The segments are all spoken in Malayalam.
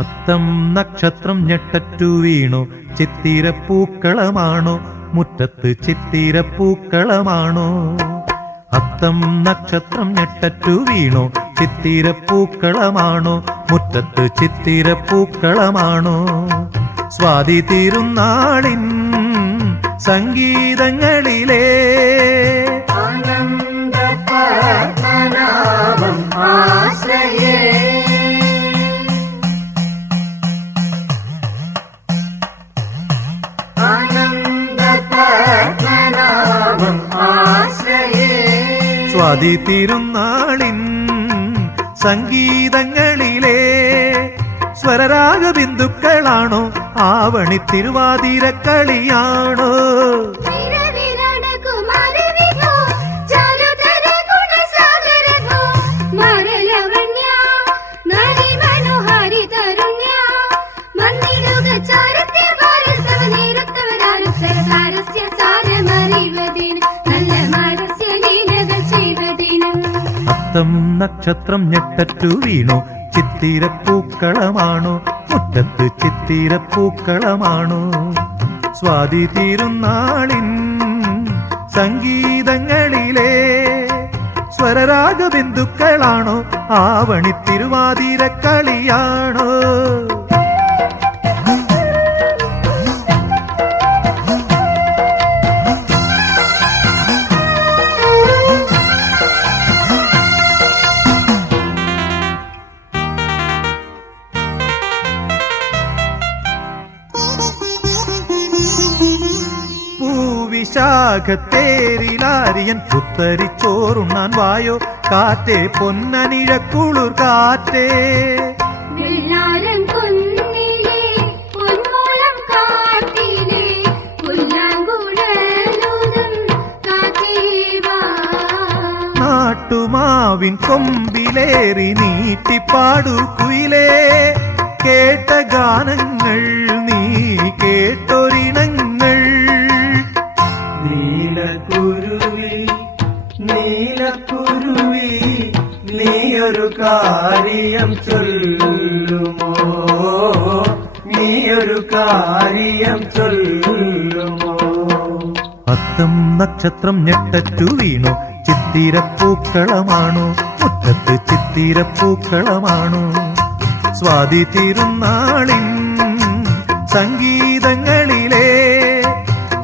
അത്തം നക്ഷത്രം ഞെട്ടറ്റു വീണു ചിത്തിരപ്പൂക്കളമാണോ മുറ്റത്ത് ചിത്തിരപ്പൂക്കളമാണോ? അത്തം നക്ഷത്രം ഞെട്ടറ്റു വീണു ചിത്തിരപ്പൂക്കളമാണോ മുറ്റത്ത് ചിത്തിരപ്പൂക്കളമാണോ? സ്വാതി തിരുനാളിൻ സംഗീതങ്ങളിലെ സ്വാതി തിരുനാളിൻ സംഗീതങ്ങളിലെ സ്വരരാഗ ബിന്ദുക്കളാണോ ആവണി തിരുവാതിരക്കളിയാണോ? അത്തം നക്ഷത്രം ഞെട്ടറ്റു വീണു ചിത്തിരപ്പൂക്കളമാണോ മുറ്റത്ത് ചിത്തിരപ്പൂക്കളമാണോ? സ്വാതി തിരുനാളിൻ സംഗീതങ്ങളിലെ സ്വരരാഗ ബിന്ദുക്കളാണോ ആവണി തിരുവാതിരക്കളിയാണോ? വിശാഖത്തേരിലാരിയൻ പുത്തരിച്ചോറുണ്ണാൻ വായോ കാറ്റേ പൊന്നനിഴക്കുളിർ കാറ്റേ. നാട്ടുമാവിൻ കൊമ്പിലേറി നീട്ടിപ്പാടു കുയിലേ കേട്ട ഗാനങ്ങൾ നീ കേട്ടൊരിണങ്ങൾ. നീലക്കുരുവി നീലക്കുരുവി നീയൊരു കാര്യം ചൊല്ലുമോ നീയൊരു കാര്യം ചൊല്ലുമോ? അത്തം നക്ഷത്രം ഞെട്ടറ്റു വീണു ചിത്തിരപ്പൂക്കളമാണോ മുറ്റത്ത് ചിത്തിരപ്പൂക്കളമാണോ? സ്വാതി തിരുനാളിൻ സംഗീതങ്ങളിലെ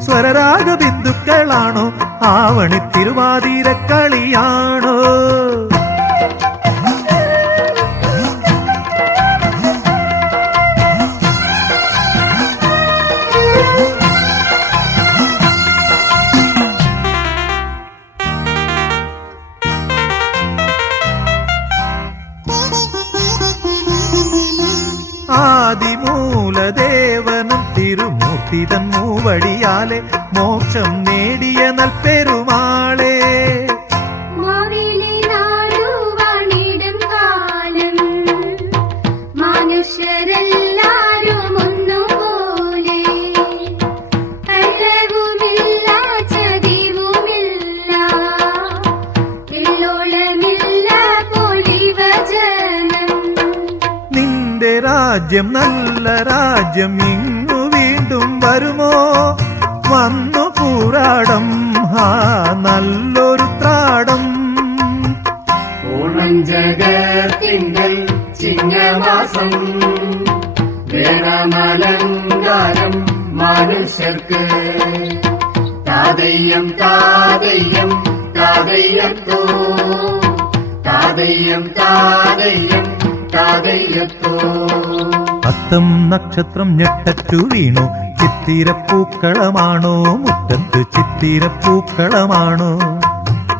സ്വരരാഗ ബിന്ദുക്കളാണോ ആവണി തിരുവാതിരക്കളിയാണോ? ആദിമൂലദേവനും തിരുമൂർത്തിതൻ മൂവടിയാലെ മോക്ഷം നേടിയ നൽപെരുമാളെ. മനുഷ്യരെല്ലാരും ഒന്നുപോലെ കള്ളവുമില്ല ചതിവുമില്ല എള്ളോളമില്ല പൊലിവചനം. നിന്റെ രാജ്യം നല്ല രാജ്യം ഇങ്ങു വീണ്ടും വരുമോ? വന്നു പൂരാടം നല്ലൊരു ത്രാടം. ഓണം ജഗത്തിങ്കൽ ചിങ്ങമാസം വേണമലങ്കാരം മനുഷ്യർക്ക്. താതയ്യം താതയ്യം താതയ്യത്തോ താതയ്യം താതയ്യം താതയ്യത്തോ. അത്തം നക്ഷത്രം ഞെട്ടറ്റു വീണു ചിത്തിരപ്പൂക്കളമാണോ മുറ്റത്ത് ചിത്തിരപ്പൂക്കളമാണോ?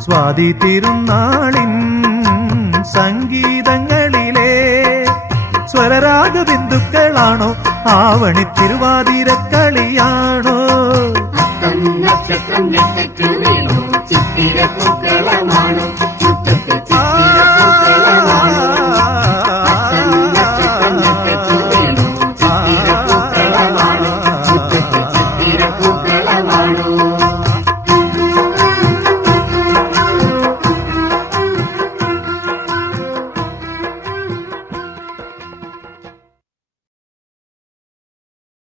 സ്വാതി തിരുനാളിൻ സംഗീതങ്ങളിലെ സ്വരരാഗ ബിന്ദുക്കളാണോ ആവണി തിരുവാതിരക്കളിയാണോ? അത്തം നക്ഷത്രം ഞെട്ടറ്റു വീണു ചിത്തിരപ്പൂക്കളമാണോ മുറ്റത്ത്